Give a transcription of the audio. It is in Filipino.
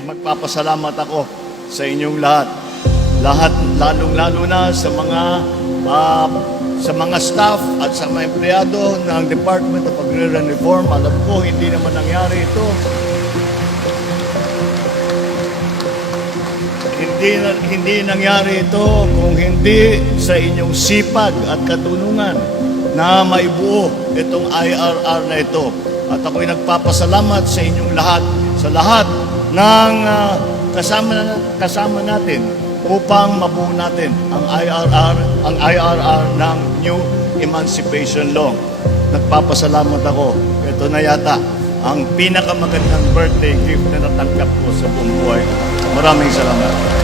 Magpapasalamat ako sa inyong lahat. Lalong-lalo na sa mga staff at sa mga empleyado ng Department of Agrarian Reform. Alam ko, hindi naman nangyari ito. Hindi nangyari ito kung hindi sa inyong sipag at katulungan na maibuo itong IRR na ito. At ako'y nagpapasalamat sa inyong lahat, sa lahat ng kasama natin upang mabuo natin ang IRR ng New Emancipation Law. Nagpapasalamat ako. Ito na yata ang pinakamagandang birthday gift na natanggap ko sa buong buhay. Maraming salamat.